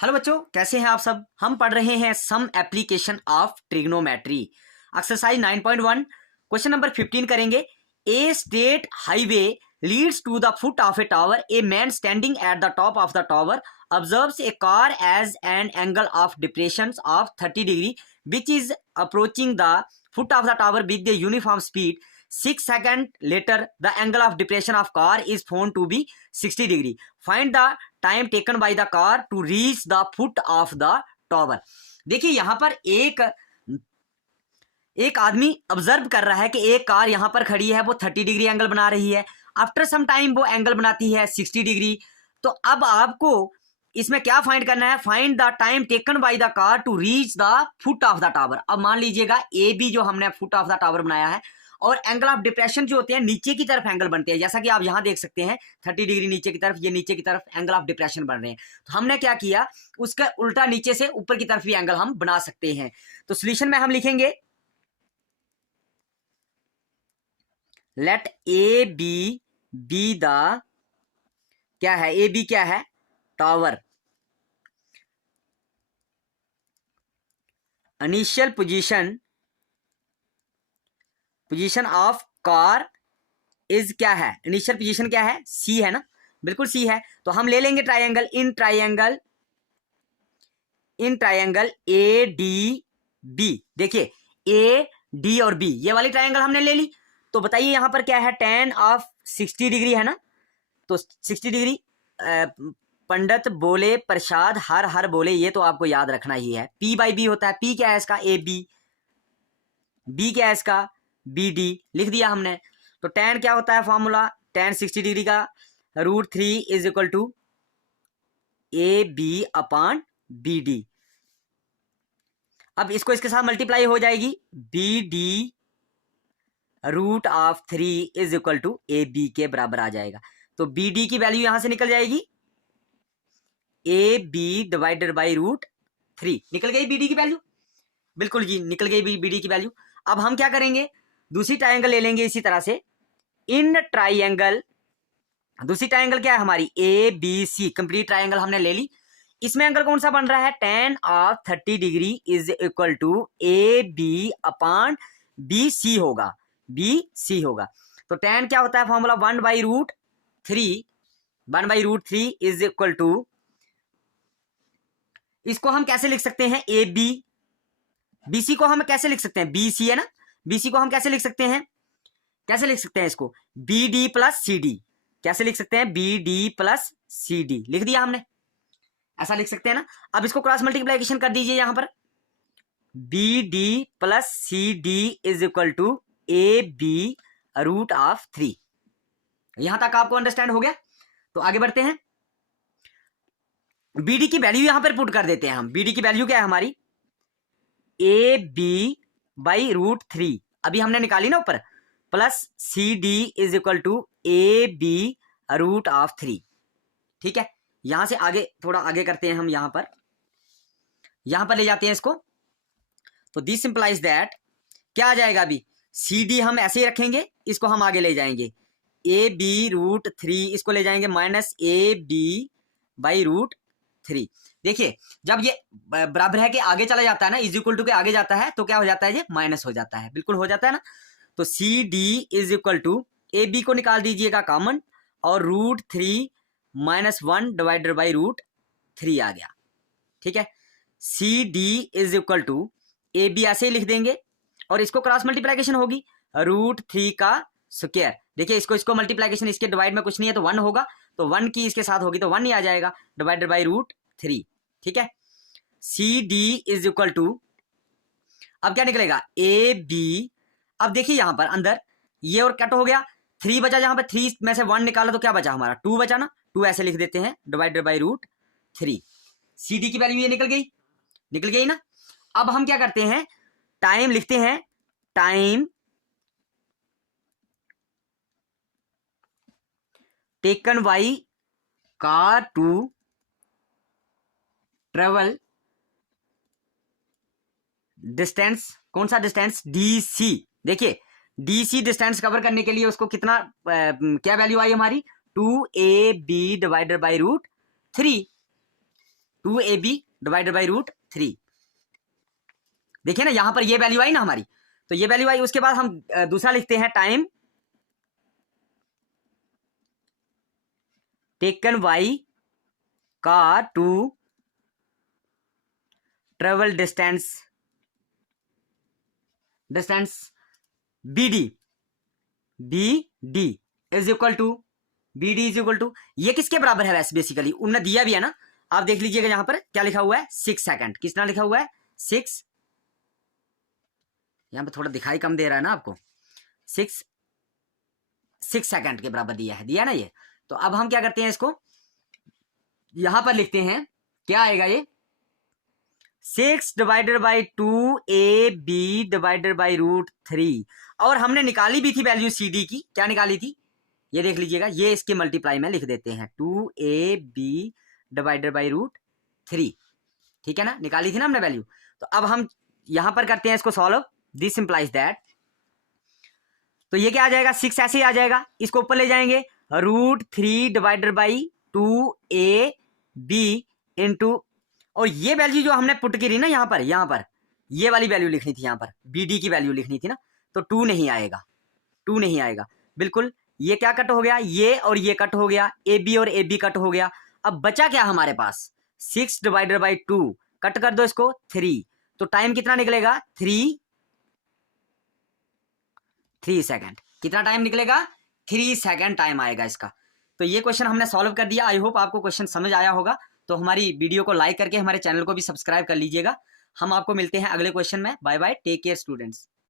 Hello बच्चों, कैसे हैं आप सब। हम पढ़ रहे हैं some application of trigonometry, exercise 9.1 question number 15 करेंगे। A state highway leads to the foot of a tower. A man standing at the top of the tower observes a car as an angle of depression of 30 degree which is approaching the foot of the tower with the uniform speed. 6 seconds later the angle of depression of car is found to be 60 degree. Find the time taken by the car to reach the foot of the tower. देखिए यहां पर एक आदमी observe कर रहा है कि एक कार यहां पर खड़ी है, वो 30 डिग्री एंगल बना रही है। आफ्टर सम टाइम वो एंगल बनाती है 60 डिग्री। तो अब आपको इसमें क्या फाइंड करना है? Find the time taken by the car to reach the foot of the tower. अब मान लीजिएगा ए बी जो हमने फुट ऑफ द टावर बनाया है, और एंगल ऑफ डिप्रेशन जो होते हैं नीचे की तरफ एंगल बनते हैं, जैसा कि आप यहां देख सकते हैं 30 डिग्री नीचे की तरफ, ये नीचे की तरफ एंगल ऑफ डिप्रेशन बन रहे हैं। तो हमने क्या किया, उसका उल्टा नीचे से ऊपर की तरफ भी एंगल हम बना सकते हैं। तो सॉल्यूशन में हम लिखेंगे लेट ए बी द क्या है, ए बी क्या है, tower. Initial position of car is क्या है, इनिशियल पोजीशन क्या है, सी है ना, बिल्कुल सी है। तो हम ले लेंगे triangle, in triangle A D B. देखिए ए डी और बी ये वाली ट्राइंगल हमने ले ली। तो बताइए यहां पर क्या है, tan ऑफ 60 डिग्री है ना। तो 60 डिग्री पंडित बोले प्रसाद हर हर बोले, ये तो आपको याद रखना ही है। P बाई बी होता है, P क्या है इसका, ए बी क्या है इसका, बी डी, लिख दिया हमने। तो tan क्या होता है फॉर्मूला, tan 60 डिग्री का √3 is equal to A B upon B D. अब इसको इसके साथ मल्टीप्लाई हो जाएगी, B D √3 is equal to A B के बराबर आ जाएगा। तो बी डी की वैल्यू यहां से निकल जाएगी, ए बी डिवाइडेड बाई √3। निकल गई बी डी की वैल्यू, बिल्कुल जी निकल गई बी डी की वैल्यू। अब हम क्या करेंगे, दूसरी ट्राइंगल ले लेंगे इसी तरह से। इन ट्राइंगल, दूसरी ट्राइंगल क्या है हमारी, A B C, complete triangle हमने ले ली। इसमें एंगल कौन सा बन रहा है, tan of 30 degree is equal to A B upon B C होगा, बी सी होगा। तो tan क्या होता है फॉर्मूला, 1/√3 इज इक्वल टू, इसको हम कैसे लिख सकते हैं, ए बी, बी सी को हम कैसे लिख सकते हैं, बी सी है ना, बी सी को हम कैसे लिख सकते हैं, इसको B D plus C D, कैसे लिख सकते हैं, B D plus C D, लिख दिया हमने, ऐसा लिख सकते हैं ना। अब इसको क्रॉस मल्टीप्लिकेशन कर दीजिए यहां पर, B D plus C D is equal to A B √3। यहां तक आपको अंडरस्टैंड हो गया। तो आगे बढ़ते हैं, बी डी की वैल्यू यहां पर पुट कर देते हैं हम। बी डी की वैल्यू क्या है हमारी, ए बी बाई √3 अभी हमने निकाली ना ऊपर, plus C D is equal to A B √3। ठीक है, यहां से आगे थोड़ा आगे करते हैं हम, यहां पर ले जाते हैं इसको। तो दिस सिंप्लाइज दैट क्या आ जाएगा, अभी सी डी हम ऐसे ही रखेंगे, इसको हम आगे ले जाएंगे, ए बी √3 इसको ले जाएंगे माइनस ए बी बाई √3। देखिए जब ये बराबर है कि आगे चला जाता है ना, इज इक्वल टू के आगे जाता है, तो क्या हो जाता है, ये माइनस हो जाता है, बिल्कुल हो जाता है ना। तो C D is equal to A B को निकाल दीजिएगा कॉमन, और √3 - 1 डिवाइडेड बाई √3 आ गया। ठीक है, C D is equal to A B ऐसे ही लिख देंगे, और इसको क्रॉस मल्टीप्लिकेशन होगी, √3 का स्क्वायर। देखिए इसको मल्टीप्लिकेशन, इसके डिवाइड में कुछ नहीं है तो 1 होगा, तो 1 की इसके साथ होगी तो 1 ही आ जाएगा, डिवाइडेड बाई √3। ठीक है, C D is equal to, अब क्या निकलेगा, ए बी। अब देखिए यहां पर अंदर ये और कट हो गया, 3 बचा, जहां पर 3 में से 1 निकाला तो क्या बचा हमारा, 2 बचा ना, 2 ऐसे लिख देते हैं डिवाइडेड बाई √3। सी डी की वैल्यू ये निकल गई ना। अब हम क्या करते हैं, टाइम लिखते हैं, time taken by car to travel distance, कौन सा डिस्टेंस, डी सी। देखिए डी सी डिस्टेंस कवर करने के लिए उसको कितना क्या वैल्यू आई हमारी, 2ab divided by √3। 2ab divided by √3। देखिए ना यहां पर ये वैल्यू आई ना हमारी, तो ये वैल्यू आई। उसके बाद हम दूसरा लिखते हैं time taken by car to travel distance BD is equal to ये किसके बराबर है वैसे बेसिकली उन्होंने दिया भी है ना, आप देख लीजिएगा यहां पर क्या लिखा हुआ है 6 सेकंड। कितना लिखा हुआ है 6, यहां पर थोड़ा दिखाई कम दे रहा है ना आपको, 6 सेकंड के बराबर दिया ना ये। तो अब हम क्या करते हैं, इसको यहां पर लिखते हैं, क्या आएगा ये 6 divided by 2ab divided by √3। और हमने निकाली भी थी वैल्यू CD की, क्या निकाली थी ये देख लीजिएगा, ये इसके मल्टीप्लाई में लिख देते हैं 2ab डिवाइडेड बाई √3, ठीक है ना, निकाली थी ना हमने वैल्यू। तो अब हम यहां पर करते हैं इसको सॉल्व, दिस इंप्लाइज दैट, तो ये क्या आ जाएगा 6 ऐसे ही आ जाएगा, इसको ऊपर ले जाएंगे √3 डिवाइडेड बाई 2ab इंटू, और ये वैल्यू जो हमने पुट करी ना यहाँ पर ये वाली वैल्यू लिखनी थी, यहाँ पर BD की वैल्यू लिखनी थी ना, तो 2 नहीं आएगा बिल्कुल। ये क्या कट हो गया, ये और ये कट हो गया, AB और AB कट हो गया। अब बचा क्या हमारे पास 6 डिवाइडेड बाई 2, कट कर दो इसको 3, तो टाइम कितना निकलेगा 3 सेकंड। कितना टाइम निकलेगा 3 सेकंड टाइम आएगा इसका। तो ये क्वेश्चन हमने सॉल्व कर दिया। आई होप आपको क्वेश्चन समझ आया होगा। तो हमारी वीडियो को लाइक करके हमारे चैनल को भी सब्सक्राइब कर लीजिएगा। हम आपको मिलते हैं अगले क्वेश्चन में। Bye bye, take care students.